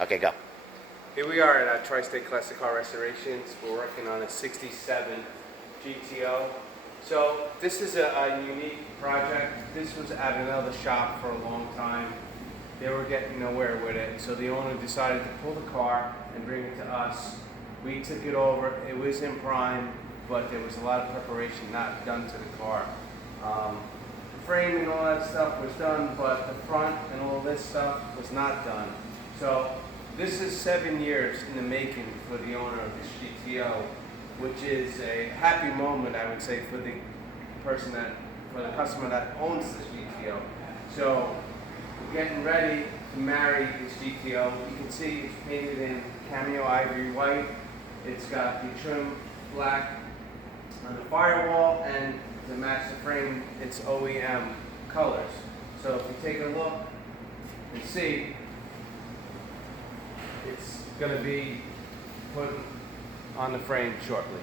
Okay, go. Here we are at Tri-State Classic Car Restorations. We're working on a 67 GTO. So this is a unique project. This was at another shop for a long time. They were getting nowhere with it, so the owner decided to pull the car and bring it to us. We took it over. It was in prime, but there was a lot of preparation not done to the car. Frame and all that stuff was done, but the front and all this stuff was not done. So this is 7 years in the making for the owner of this GTO, which is a happy moment, I would say, for the customer that owns this GTO. So we're getting ready to marry this GTO. You can see it's painted in cameo ivory white. It's got the trim black on the firewall, and to match the frame, it's OEM colors. So if you take a look and see, it's going to be put on the frame shortly.